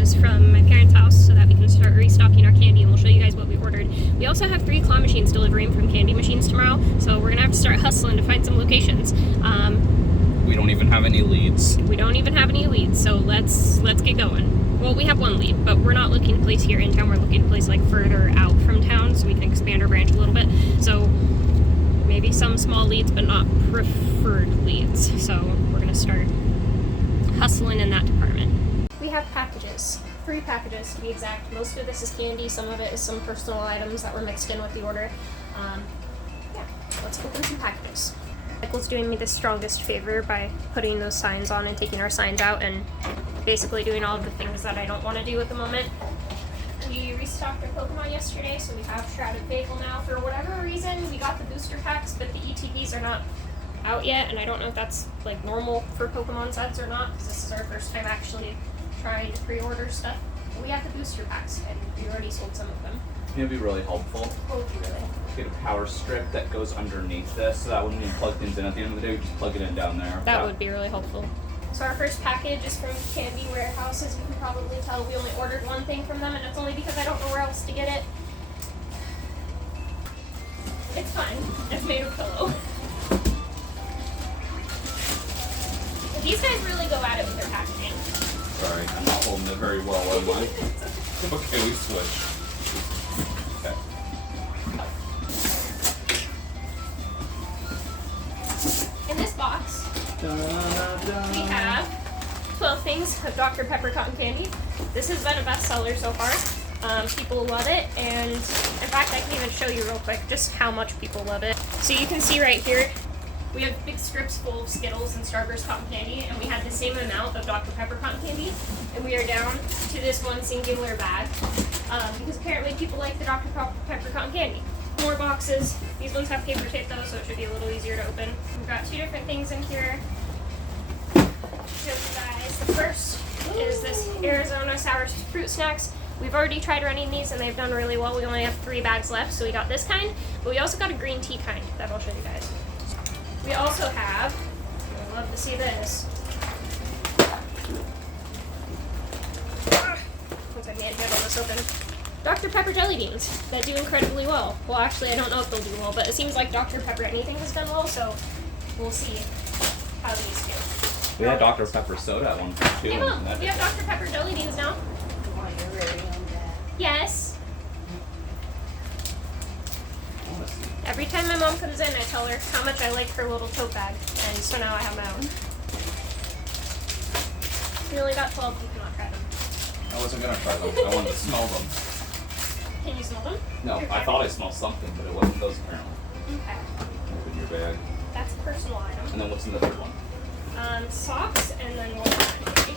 packages from my parents' house so that we can start restocking our candy, and we'll show you guys what we ordered. We also have 3 claw machines delivering from Candy Machines tomorrow, so we're gonna have to start hustling to find some locations. We don't even have any leads. We don't even have any leads, so let's get going. Well, we have 1 lead, but we're not looking to place here in town. We're looking to place like further out from town so we can expand our branch a little bit. So maybe some small leads, but not preferred leads. So we're gonna start hustling in that department. We have packages, 3 packages to be exact. Most of this is candy, some of it is some personal items that were mixed in with the order. Yeah, let's open some packages. Michael's doing me the strongest favor by putting those signs on and taking our signs out and basically doing all of the things that I don't want to do at the moment. We restocked our Pokemon yesterday, so we have Shrouded Fable now. For whatever reason, we got the booster packs, but the ETBs are not out yet, and I don't know if that's like normal for Pokemon sets or not, because this is our first time actually trying to pre-order stuff. But we have the booster packs, and we already sold some of them. It'd be really helpful. What would be really helpful? Get a power strip that goes underneath this, so that when we plug things in at the end of the day, we just plug it in down there. That would be really helpful. So our first package is from Candy Warehouse. As you can probably tell, we only ordered 1 thing from them, and it's only because I don't know where else to get it. It's fine. It's made of pillow. These guys really go at it with their packaging. Sorry, I'm not holding it very well, am I? Okay, we switch. Okay. In this box, we have 12 things of Dr. Pepper cotton candy. This has been a bestseller so far. People love it, and in fact, I can even show you real quick just how much people love it. So you can see right here, we have big strips full of Skittles and Starburst cotton candy, and we had the same amount of Dr. Pepper cotton candy, and we are down to this 1 singular bag, because apparently people like the Dr. Pepper cotton candy. More boxes. These ones have paper tape though, so it should be a little easier to open. We've got 2 different things in here. Show you guys. The first is this Arizona Sour Fruit Snacks. We've already tried running these and they've done really well. We only have 3 bags left, so we got this kind, but we also got a green tea kind that I'll show you guys. We also have, I'd love to see this. Once I manage to get all this open. Dr. Pepper jelly beans that do incredibly well. Well, actually, I don't know if they'll do well, but it seems like Dr. Pepper anything has done well, so we'll see how these do. We had Dr. Pepper soda at one point too. Hey, Mom, we have Dr. Pepper jelly beans now. Oh, you're ready on that. Yes. Every time my mom comes in, I tell her how much I like her little tote bag, and so now I have my own. We only got 12, you cannot try them. I wasn't gonna try them. I wanted to smell them. Can you smell them? No, I thought I smelled something, but it wasn't those apparently. Okay. Open your bag. That's a personal item. And then what's in the third one? Socks, and then one candy.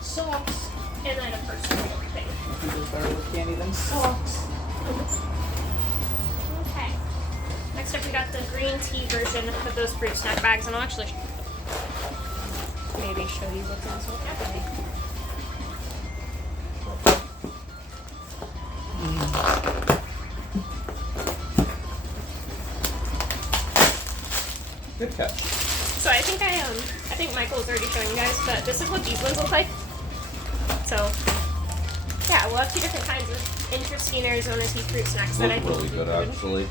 Socks. And then a personal thing. You do better with candy than socks. Okay. Next up, we got the green tea version of those fruit snack bags, and I'll actually maybe show you what's in this one. Good catch. So I think Michael was already showing you guys, but this is what these ones look like. So yeah, we'll have 2 different kinds of interesting Arizona tea fruit snacks that I think really good actually.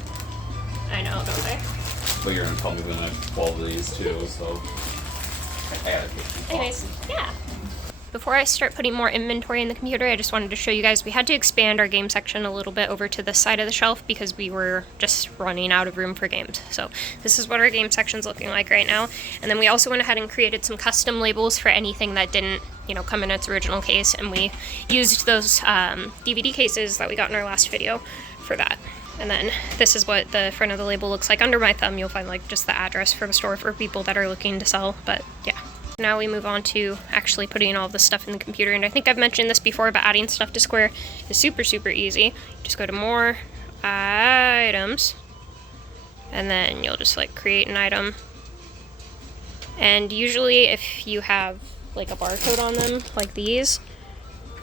I know, don't they? But you're gonna tell me when I have 12 of these too, so I had to. Anyways, yeah. Before I start putting more inventory in the computer, I just wanted to show you guys we had to expand our game section a little bit over to this side of the shelf because we were just running out of room for games. So this is what our game section's looking like right now. And then we also went ahead and created some custom labels for anything that didn't, come in its original case, and we used those DVD cases that we got in our last video for that. And then this is what the front of the label looks like. Under my thumb, you'll find like just the address for the store for people that are looking to sell, but yeah. Now we move on to actually putting all this stuff in the computer, and I think I've mentioned this before, but adding stuff to Square is super, super easy. Just go to more items, and then you'll just like create an item. And usually if you have like a barcode on them, like these,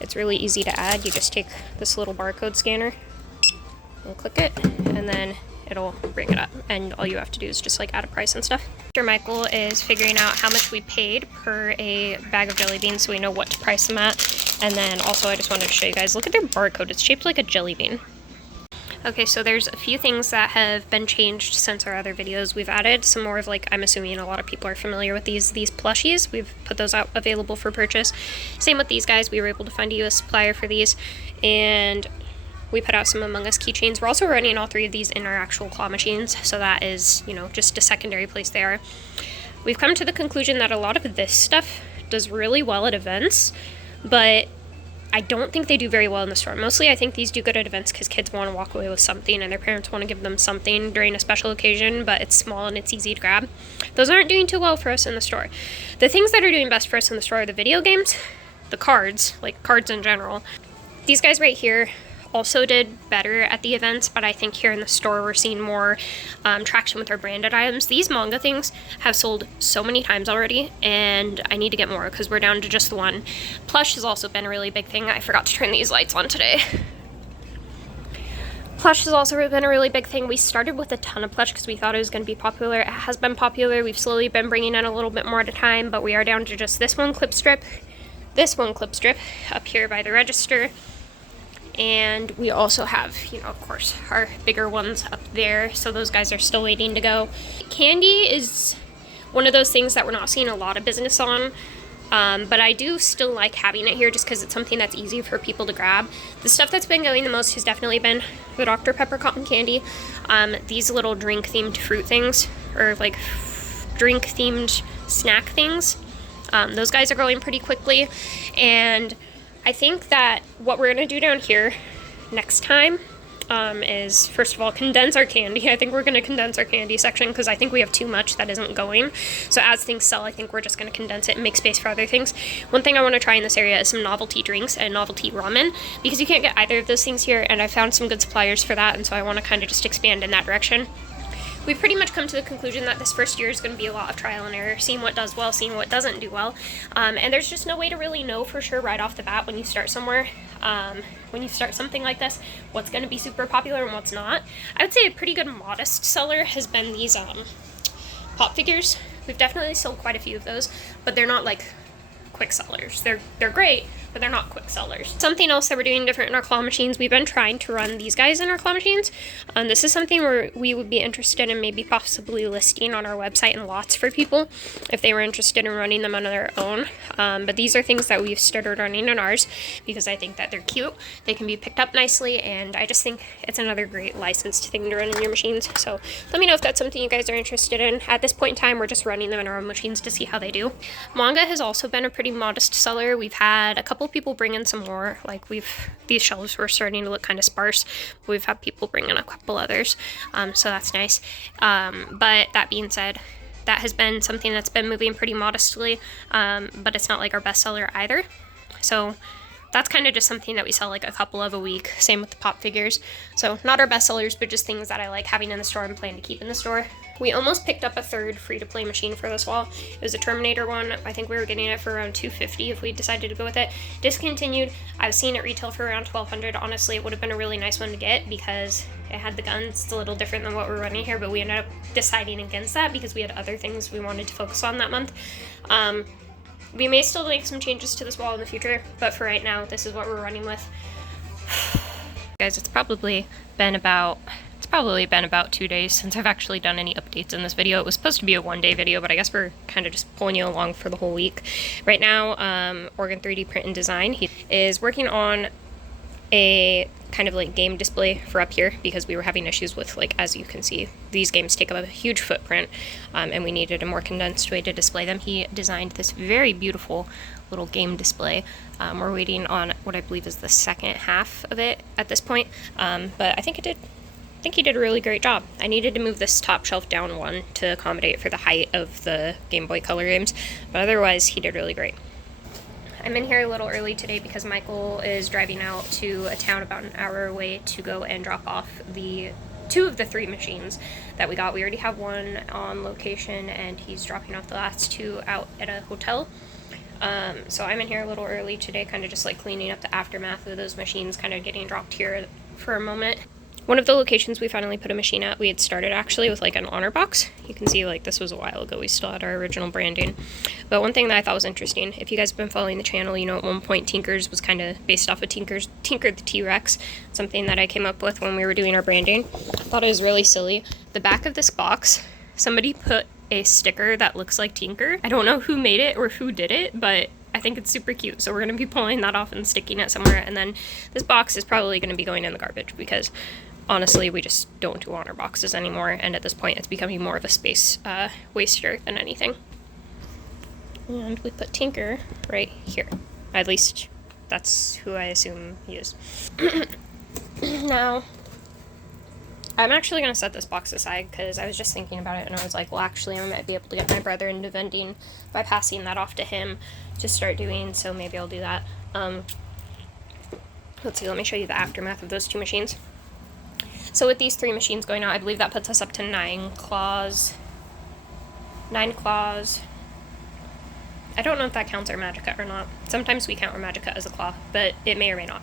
it's really easy to add. You just take this little barcode scanner and click it, and then it'll bring it up, and all you have to do is just like add a price and stuff. After Michael is figuring out how much we paid per a bag of jelly beans so we know what to price them at, And then also I just wanted to show you guys, look at their barcode. It's shaped like a jelly bean. Okay, so there's a few things that have been changed since our other videos. We've added some more of, like, I'm assuming a lot of people are familiar with these plushies. We've put those out available for purchase. Same with these guys. We were able to find a US supplier for these. And we put out some Among Us keychains. We're also running all 3 of these in our actual claw machines. So that is, you know, just a secondary place they are. We've come to the conclusion that a lot of this stuff does really well at events, but I don't think they do very well in the store. Mostly I think these do good at events because kids want to walk away with something and their parents want to give them something during a special occasion, but it's small and it's easy to grab. Those aren't doing too well for us in the store. The things that are doing best for us in the store are the video games, the cards, like cards in general. These guys right here also did better at the events, but I think here in the store we're seeing more traction with our branded items. These manga things have sold so many times already, and I need to get more because we're down to just the one. Plush has also been a really big thing. I forgot to turn these lights on today. Plush has also been a really big thing. We started with a ton of plush because we thought it was going to be popular. It has been popular. We've slowly been bringing in a little bit more at a time, but we are down to just this one clip strip up here by the register. And we also have, you know, of course, our bigger ones up there. So those guys are still waiting to go. Candy is one of those things that we're not seeing a lot of business on. But I do still like having it here just because it's something that's easy for people to grab. The stuff that's been going the most has definitely been the Dr. Pepper cotton candy. These little drink-themed fruit things, or like drink-themed snack things. Those guys are growing pretty quickly. And I think that what we're going to do down here next time is, first of all, condense our candy. I think we're going to condense our candy section because I think we have too much that isn't going. So as things sell, I think we're just going to condense it and make space for other things. One thing I want to try in this area is some novelty drinks and novelty ramen because you can't get either of those things here, and I found some good suppliers for that, and so I want to kind of just expand in that direction. We've pretty much come to the conclusion that this first year is going to be a lot of trial and error, seeing what does well, seeing what doesn't do well. And there's just no way to really know for sure right off the bat when you start somewhere, when you start something like this, what's going to be super popular and what's not. I would say a pretty good modest seller has been these pop figures. We've definitely sold quite a few of those, but they're not like quick sellers. They're great, but they're not quick sellers. Something else that we're doing different in our claw machines, we've been trying to run these guys in our claw machines. This is something where we would be interested in maybe possibly listing on our website in lots for people if they were interested in running them on their own. But these are things that we've started running in ours because I think that they're cute, they can be picked up nicely, and I just think it's another great licensed thing to run in your machines. So let me know if that's something you guys are interested in. At this point in time, we're just running them in our own machines to see how they do. Manga has also been a pretty modest seller. We've had a couple people bring in some more, like these shelves were starting to look kind of sparse. We've had people bring in a couple others, so that's nice. But that being said, that has been something that's been moving pretty modestly, but it's not like our best seller either. So that's kind of just something that we sell like a couple of a week. Same with the pop figures. So not our best sellers, but just things that I like having in the store and plan to keep in the store. We almost picked up a third free-to-play machine for this wall. It was a Terminator one. I think we were getting it for around $250 if we decided to go with it. Discontinued. I've seen it retail for around $1,200. Honestly, it would have been a really nice one to get because it had the guns. It's a little different than what we're running here, but we ended up deciding against that because we had other things we wanted to focus on that month. We may still make some changes to this wall in the future, but for right now, this is what we're running with. Guys, it's probably been about 2 days since I've actually done any updates in this video. It was supposed to be a one-day video, but I guess we're kind of just pulling you along for the whole week. Right now, Oregon 3D Print and Design, he is working on a kind of like game display for up here because we were having issues with, like, as you can see, these games take up a huge footprint, and we needed a more condensed way to display them. He designed this very beautiful little game display. We're waiting on what I believe is the second half of it at this point, but I think he did a really great job. I needed to move this top shelf down one to accommodate for the height of the Game Boy Color games, but otherwise he did really great. I'm in here a little early today because Michael is driving out to a town about an hour away to go and drop off the 2 of the 3 machines that we got. We already have one on location and he's dropping off the last 2 out at a hotel. So I'm in here a little early today, kind of just like cleaning up the aftermath of those machines kind of getting dropped here for a moment. One of the locations we finally put a machine at, we had started actually with like an honor box. You can see like this was a while ago. We still had our original branding. But one thing that I thought was interesting, if you guys have been following the channel, you know at one point Tinker's was kind of based off of Tinker the T-Rex, something that I came up with when we were doing our branding. I thought it was really silly. The back of this box, somebody put a sticker that looks like Tinker. I don't know who made it or who did it, but I think it's super cute. So we're going to be pulling that off and sticking it somewhere. And then this box is probably going to be going in the garbage because honestly, we just don't do honor boxes anymore, and at this point it's becoming more of a space waster than anything. And we put Tinker right here. At least that's who I assume he is. Now, I'm actually going to set this box aside because I was just thinking about it and I was like, well, actually I might be able to get my brother into vending by passing that off to him to start doing, so maybe I'll do that. Let's see, let me show you the aftermath of those two machines. So with these 3 machines going out, I believe that puts us up to 9 claws. 9 claws. I don't know if that counts our magic cut or not. Sometimes we count our magic cut as a claw, but it may or may not.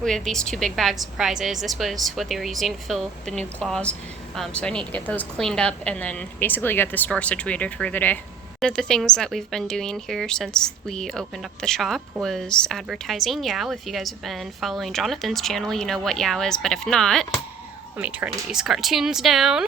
We have these 2 big bags of prizes. This was what they were using to fill the new claws. So I need to get those cleaned up and then basically get the store situated for the day. One of the things that we've been doing here since we opened up the shop was advertising Yow. If you guys have been following Jonathan's channel, you know what Yow is, but if not, let me turn these cartoons down.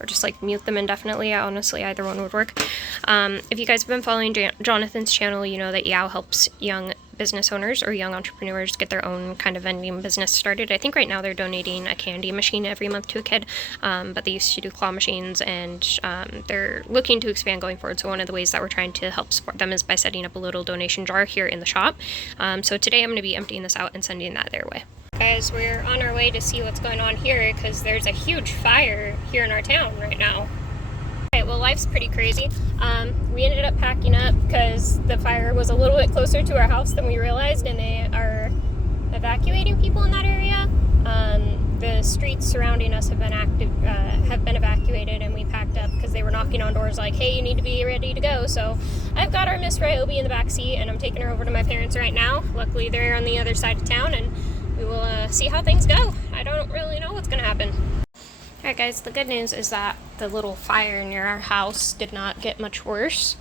Or just like mute them indefinitely. Honestly, either one would work. If you guys have been following Jonathan's channel, you know that Yow helps young business owners or young entrepreneurs get their own kind of vending business started. I think right now they're donating a candy machine every month to a kid, but they used to do claw machines, and they're looking to expand going forward. So one of the ways that we're trying to help support them is by setting up a little donation jar here in the shop. So today I'm going to be emptying this out and sending that their way. Guys, we're on our way to see what's going on here because there's a huge fire here in our town right now. Okay, well, life's pretty crazy. We ended up packing up because the fire was a little bit closer to our house than we realized, and they are evacuating people in that area. The streets surrounding us have been evacuated, and we packed up because they were knocking on doors like, hey, you need to be ready to go. So I've got our Miss Ryobi in the back seat, and I'm taking her over to my parents right now. Luckily, they're on the other side of town, and we will see how things go. I don't really know what's going to happen. Alright guys, the good news is that the little fire near our house did not get much worse.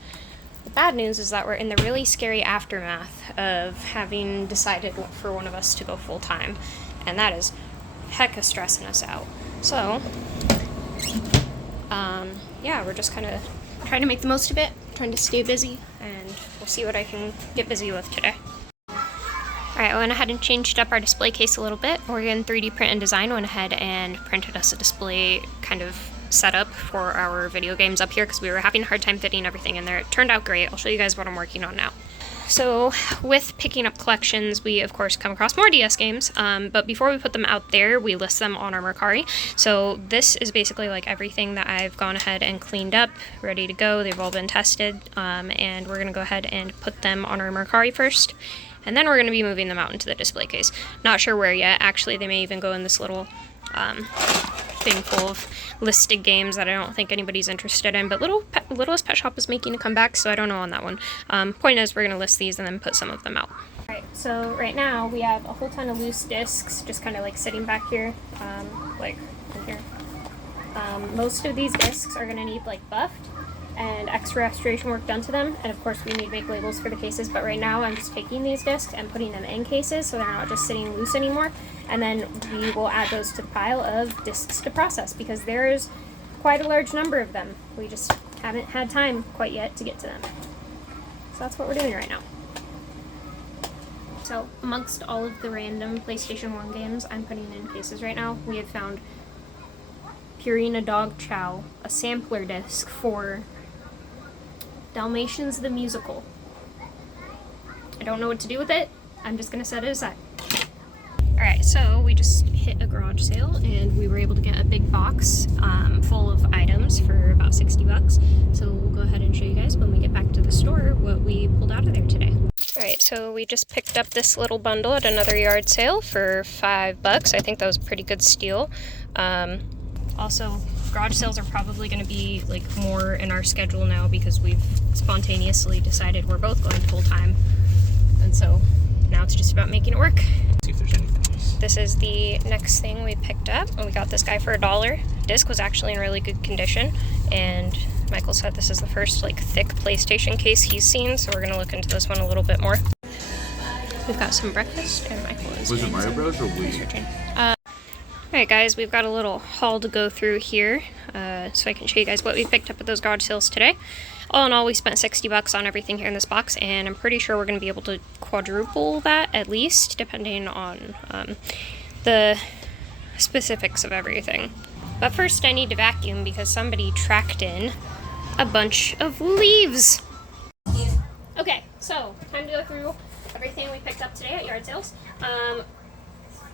The bad news is that we're in the really scary aftermath of having decided for one of us to go full-time. And that is hecka stressing us out. So, yeah, we're just kind of trying to make the most of it, trying to stay busy, and we'll see what I can get busy with today. Alright, I went ahead and changed up our display case a little bit. Oregon 3D Print and Design went ahead and printed us a display kind of setup for our video games up here because we were having a hard time fitting everything in there. It turned out great. I'll show you guys what I'm working on now. So with picking up collections, we of course come across more DS games, but before we put them out there, we list them on our Mercari. So this is basically like everything that I've gone ahead and cleaned up, ready to go. They've all been tested, and we're going to go ahead and put them on our Mercari first. And then we're going to be moving them out into the display case. Not sure where yet. Actually, they may even go in this little thing full of listed games that I don't think anybody's interested in. But Littlest Pet Shop is making a comeback, so I don't know on that one. Point is, we're going to list these and then put some of them out. Alright, so right now we have a whole ton of loose discs just kind of like sitting back here, like in here. Most of these discs are going to need like buffed and extra restoration work done to them, and of course we need to make labels for the cases, but right now I'm just taking these discs and putting them in cases so they're not just sitting loose anymore, and then we will add those to the pile of discs to process because there's quite a large number of them. We just haven't had time quite yet to get to them. So that's what we're doing right now. So amongst all of the random PlayStation 1 games I'm putting in cases right now, we have found Purina Dog Chow, a sampler disc for Dalmatians the Musical. I don't know what to do with it. I'm just gonna set it aside. Alright, so we just hit a garage sale and we were able to get a big box full of items for about 60 bucks. So we'll go ahead and show you guys when we get back to the store what we pulled out of there today. Alright, so we just picked up this little bundle at another yard sale for 5 bucks. I think that was a pretty good steal. Also, garage sales are probably going to be like more in our schedule now because we've spontaneously decided we're both going full-time. And so now it's just about making it work. See if there's anything else. This is the next thing we picked up. We got this guy for $1. Disc was actually in really good condition, and Michael said this is the first like thick PlayStation case he's seen, so we're gonna look into this one a little bit more. We've got some breakfast, and Michael is Was it Mario Bros. Or Wii? Alright guys, we've got a little haul to go through here, so I can show you guys what we picked up at those garage sales today. All in all, we spent $60 on everything here in this box, and I'm pretty sure we're going to be able to quadruple that at least, depending on the specifics of everything. But first I need to vacuum because somebody tracked in a bunch of leaves. Okay, so time to go through everything we picked up today at yard sales.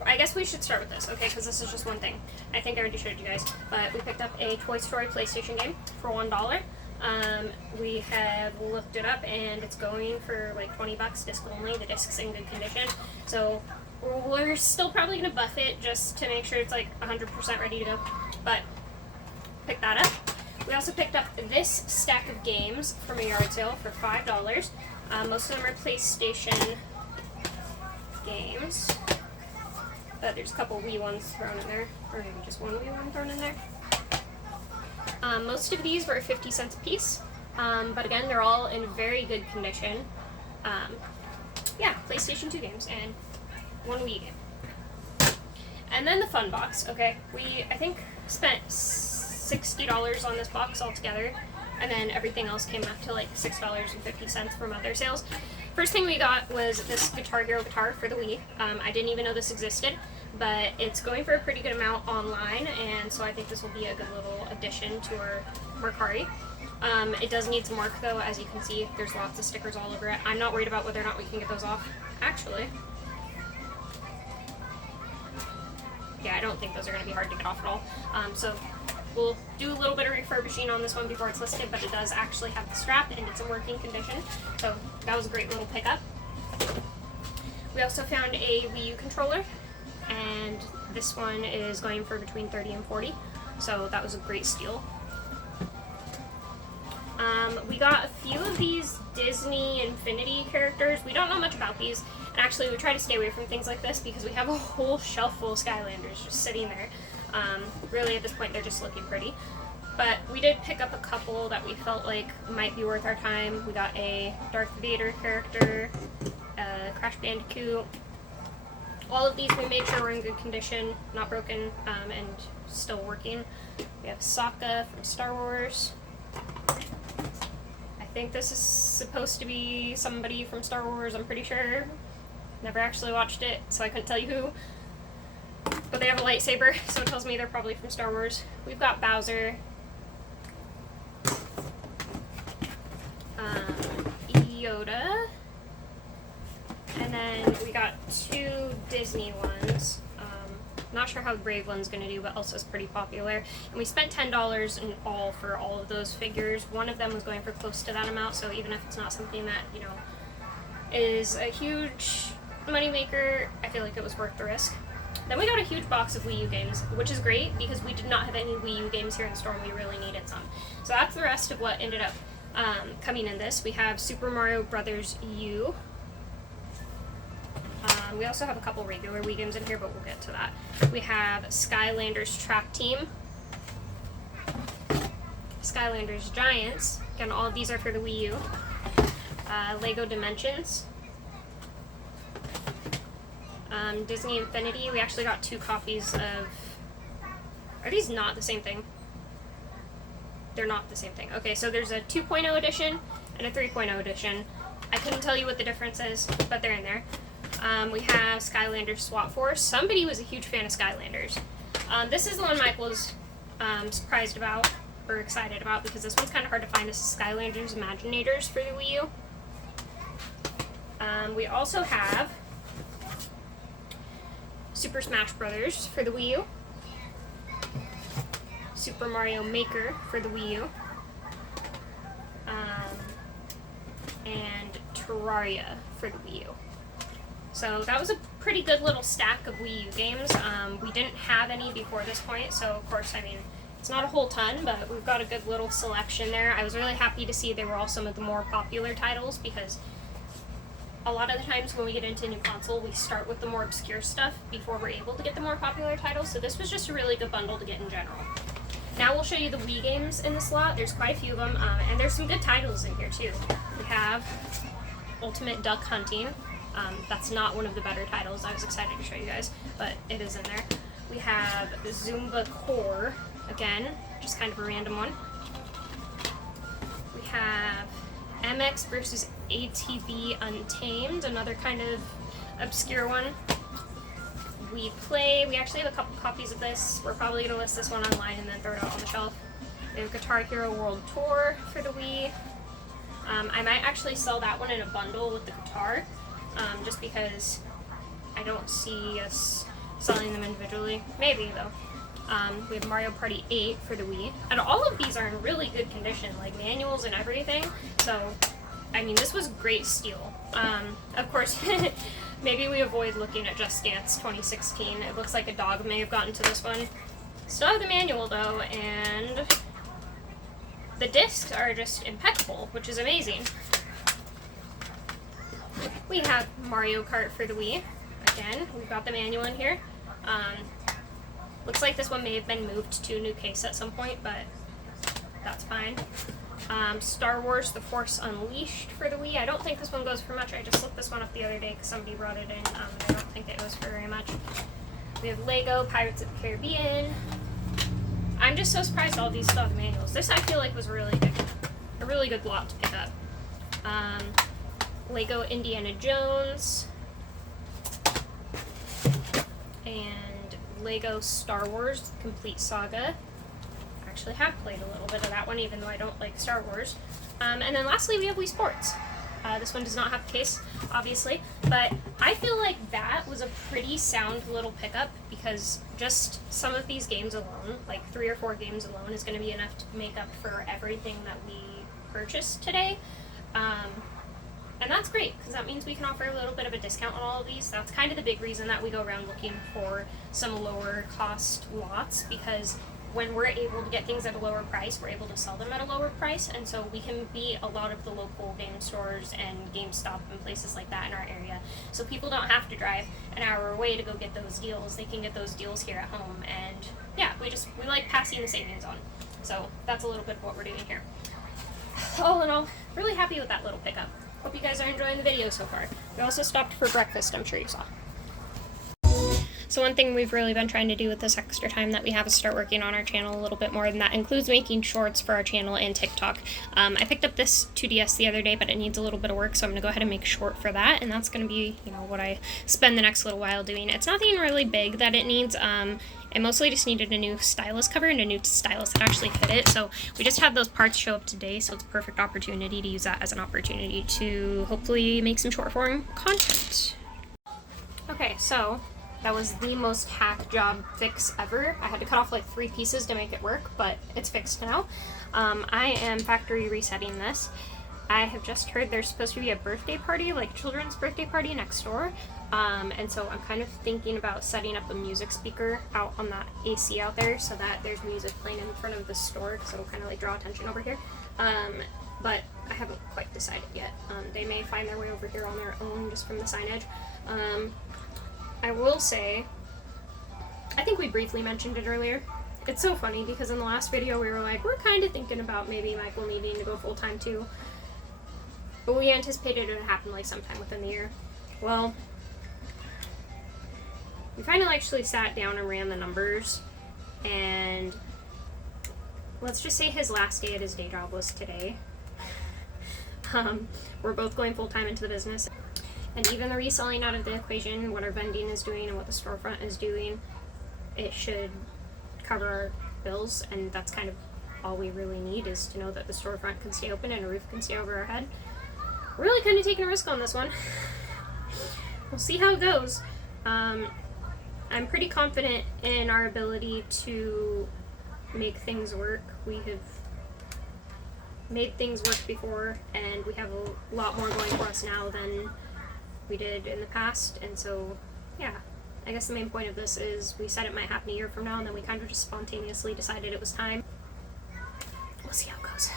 I guess we should start with this, okay, because this is just one thing. I think I already showed you guys, but we picked up a Toy Story PlayStation game for $1. We have looked it up, and it's going for like $20 disc only. The disc's in good condition, so we're still probably going to buff it just to make sure it's like 100% ready to go, but pick that up. We also picked up this stack of games from a yard sale for $5. Most of them are PlayStation games. But there's a couple Wii ones thrown in there, or maybe just one Wii one thrown in there. Most of these were 50 cents a piece, but again, they're all in very good condition. Yeah, PlayStation 2 games and one Wii game. And then the fun box, okay, I think spent $60 on this box altogether, and then everything else came up to like $6.50 from other sales. First thing we got was this Guitar Hero guitar for the Wii. I didn't even know this existed, but it's going for a pretty good amount online, and so I think this will be a good little addition to our Mercari. It does need some work though, as you can see, there's lots of stickers all over it. I'm not worried about whether or not we can get those off. Actually, yeah, I don't think those are going to be hard to get off at all. So we'll do a little bit of refurbishing on this one before it's listed, but it does actually have the strap and it's in working condition. So that was a great little pickup. We also found a Wii U controller, and this one is going for between $30 and $40. So that was a great steal. We got a few of these Disney Infinity characters. We don't know much about these, and actually we try to stay away from things like this because we have a whole shelf full of Skylanders just sitting there. Really at this point they're just looking pretty. But we did pick up a couple that we felt like might be worth our time. We got a Darth Vader character, a Crash Bandicoot. All of these we made sure were in good condition, not broken, and still working. We have Sokka from Star Wars. I think this is supposed to be somebody from Star Wars, I'm pretty sure. Never actually watched it, so I couldn't tell you who. But they have a lightsaber, so it tells me they're probably from Star Wars. We've got Bowser. Yoda. And then we got two Disney ones. Not sure how Brave one's going to do, but Elsa's pretty popular. And we spent $10 in all for all of those figures. One of them was going for close to that amount, so even if it's not something that, you know, is a huge moneymaker, I feel like it was worth the risk. Then we got a huge box of Wii U games, which is great because we did not have any Wii U games here in the store and we really needed some. So that's the rest of what ended up coming in this. We have Super Mario Bros. U. We also have a couple regular Wii games in here, but we'll get to that. We have Skylanders Track Team, Skylanders Giants. Again, all of these are for the Wii U. Lego Dimensions. Disney Infinity. We actually got 2 copies of... Are these not the same thing? They're not the same thing. Okay, so there's a 2.0 edition and a 3.0 edition. I couldn't tell you what the difference is, but they're in there. We have Skylanders SWAT Force. Somebody was a huge fan of Skylanders. This is the one Mike was surprised about, or excited about, because this one's kind of hard to find. This is Skylanders Imaginators for the Wii U. We also have Super Smash Bros. For the Wii U. Super Mario Maker for the Wii U. And Terraria for the Wii U. So that was a pretty good little stack of Wii U games. We didn't have any before this point, so of course, I mean, it's not a whole ton, but we've got a good little selection there. I was really happy to see they were all some of the more popular titles because a lot of the times when we get into a new console, we start with the more obscure stuff before we're able to get the more popular titles, so this was just a really good bundle to get in general. Now we'll show you the Wii games in this lot. There's quite a few of them, and there's some good titles in here too. We have Ultimate Duck Hunting. That's not one of the better titles. I was excited to show you guys, but it is in there. We have Zumba Core, again, just kind of a random one. We have MX versus ATV Untamed, another kind of obscure one. We actually have a couple copies of this. We're probably going to list this one online and then throw it out on the shelf. We have Guitar Hero World Tour for the Wii. I might actually sell that one in a bundle with the guitar, just because I don't see us selling them individually. Maybe, though. We have Mario Party 8 for the Wii. And all of these are in really good condition, like manuals and everything. So, I mean, this was great steal. Of course, maybe we avoid looking at Just Dance 2016. It looks like a dog may have gotten to this one. Still have the manual, though, and the discs are just impeccable, which is amazing. We have Mario Kart for the Wii. Again, we've got the manual in here. Looks like this one may have been moved to a new case at some point, but that's fine. Star Wars The Force Unleashed for the Wii. I don't think this one goes for much. I just looked this one up the other day because somebody brought it in. I don't think it goes for very much. We have Lego Pirates of the Caribbean. I'm just so surprised all these still have manuals. This I feel like was a really good lot to pick up. Lego Indiana Jones. And Lego Star Wars Complete Saga. I actually have played a little bit of that one, even though I don't like Star Wars. And then lastly, we have Wii Sports. This one does not have a case, obviously, but I feel like that was a pretty sound little pickup because just some of these games alone, like 3 or 4 games alone, is going to be enough to make up for everything that we purchased today. And that's great, because that means we can offer a little bit of a discount on all of these. That's kind of the big reason that we go around looking for some lower cost lots, because when we're able to get things at a lower price, we're able to sell them at a lower price, and so we can beat a lot of the local game stores and GameStop and places like that in our area. So people don't have to drive an hour away to go get those deals. They can get those deals here at home, and yeah, we like passing the savings on. So that's a little bit of what we're doing here. All in all, really happy with that little pickup. Hope you guys are enjoying the video so far. We also stopped for breakfast, I'm sure you saw. So one thing we've really been trying to do with this extra time that we have is start working on our channel a little bit more, and that includes making shorts for our channel and TikTok. I picked up this 2DS the other day, but it needs a little bit of work, so I'm going to go ahead and make a short for that, and that's going to be, what I spend the next little while doing. It's nothing really big that it needs. It mostly just needed a new stylus cover and a new stylus that actually fit it, so we just had those parts show up today, so it's a perfect opportunity to use that as an opportunity to hopefully make some short form content. Okay, so that was the most hack job fix ever. I had to cut off like 3 pieces to make it work, but it's fixed now. I am factory resetting this. I have just heard there's supposed to be a birthday party, like children's birthday party next door. And so I'm kind of thinking about setting up a music speaker out on that AC out there so that there's music playing in front of the store, because it'll kind of like draw attention over here. But I haven't quite decided yet. They may find their way over here on their own just from the signage. I will say, I think we briefly mentioned it earlier. It's so funny because in the last video we were like, we're kind of thinking about maybe Michael needing to go full-time too. But we anticipated it would happen like sometime within the year. Well, we finally actually sat down and ran the numbers, and let's just say his last day at his day job was today. We're both going full-time into the business. And even the reselling out of the equation, what our vending is doing and what the storefront is doing, it should cover our bills, and that's kind of all we really need, is to know that the storefront can stay open and a roof can stay over our head. We're really kind of taking a risk on this one. We'll see how it goes. I'm pretty confident in our ability to make things work. We have made things work before, and we have a lot more going for us now than we did in the past, and so yeah, I guess the main point of this is we said it might happen a year from now, and then we kind of just spontaneously decided it was time. We'll see how it goes.